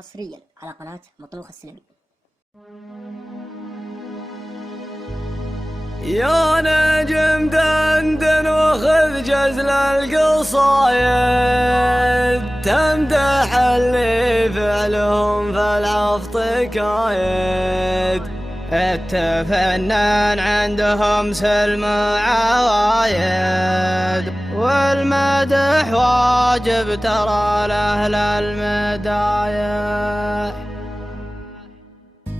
حصريا على قناة مطروخ السلمي. يا نجم دندن وخذ جزل القصايد، تمدح اللي فعلهم فالعفط كايد. التفنان عندهم سلم عوايد، والمدح واجب ترى لأهل المدايح.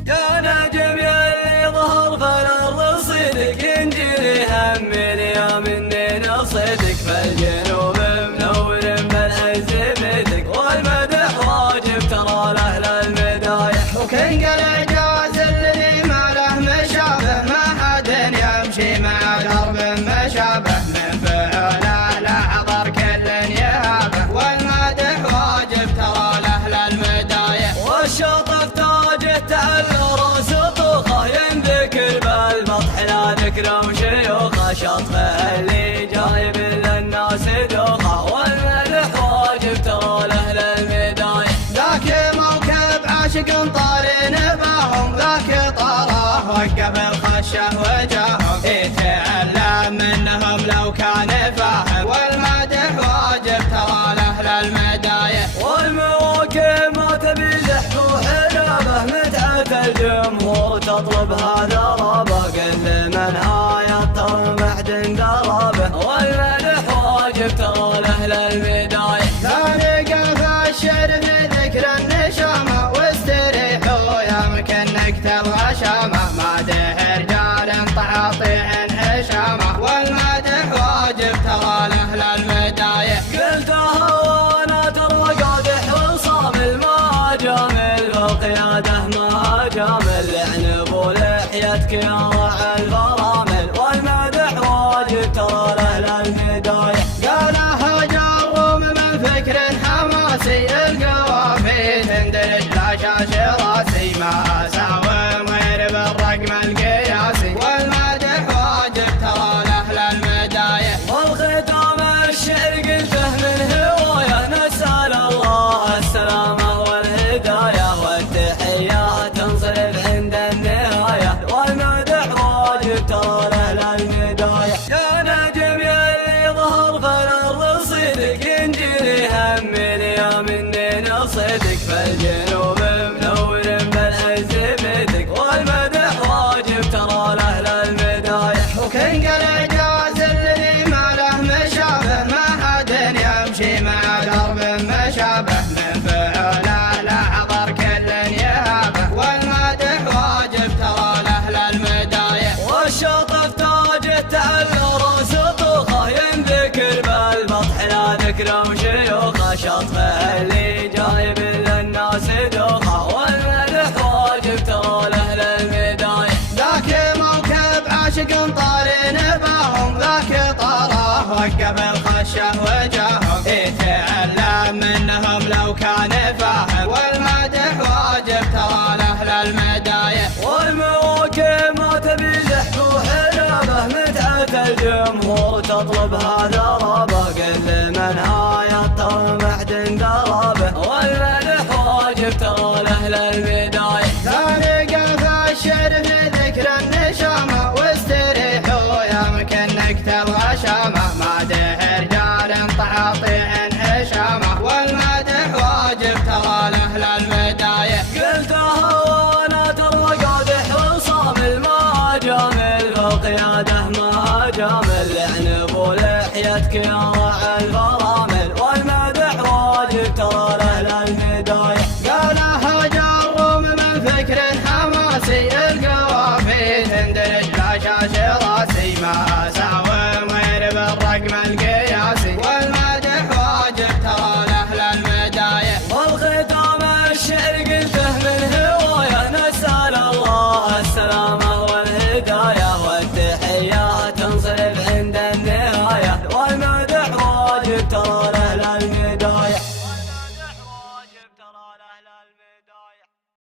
يا نجم يلي ظهر فالأرض صدق، ينجري هم اليوم إني نصدق، فالجنوب منور بالعز بدك، والمدح واجب ترى لأهل المدايح. وكن قلع جاز اللي ما له مشابه، ما حد يمشي مع درب مشابه، من فعله لحظر كل يهابه، والمدح واجب ترى لأهل المدايح. والشطف تاجه تعلر سطوخه، ينذكر بالمطح لا ذكر وشيوخه، شطفه اللي جايب للناس دوخه، والمدح واجب ترى لأهل المدايح. ذاك موكب عاشق طاري نباهم، ذاك طاره وقف الخشه وجاهم، يتعلم منهم لو كان فاهم، والمدح واجب ترى لأهل المدايح. والمواكب ما تبي زحف وحلابه، متعة الجمهور تطلب هذا رابه، قل من هايطر بعد درابه، والمدح واجب ترى لأهل المدايح. ثاني قف الشرف ذكر النشامه، واستريحوا يمكن نكتب غشامه، مادح رجال تعاطيع حشامه، والمدح واجب ترى لأهل المدايح. قلتها وانا ترى قادح وصامل، ما جامل بالقياده ما جامل، لعنب ولحيتك يا راعي الفرامل، والمدح واجب ترى لأهل المدايح. قالها جروم من فكر حماسي، القوافي تندرج لا شاش راسي، ما اساوم غير بالرقم القياسي، والمدح واجب ترى لأهل المدايح. والختام الشعر قلته من هوايه، نسأل الله السلامة والهداية، والتحيات تنصرف عند النهاية، والمدح واجب ترى لأهل المدايح. يا نجم يلي ظهر فالأرض صدق، ينجري هم اليوم إني نصدق، فالجنوب منور بالعز بدك، والمدح واجب ترى لأهل المدايح. وكن قلع جاز اللي ما له مشابه، ما حد يمشي مع درب مشابه، من فعله لحظر كل يهابه، والمدح واجب ترى لأهل المدايح. والشطف تاجه تعلر سطوخه، ينذكر بالمطح لا ذكر وشيوخه، شطفه اللي جايب للناس دوخه، والمدح واجب ترى لأهل المدايح. ذاك موكب عاشق طاري نباهم، ذاك طاره وقف الخشه وجاهم، يتعلم منهم لو كان فاهم، والمدح واجب ترى لأهل المدايح. والمواكب ما تبي زحف وحلابه، متعة الجمهور تطلب هذا رابه، قل من هايطر بعد درابه، والمدح واجب ترى لأهل المدايح.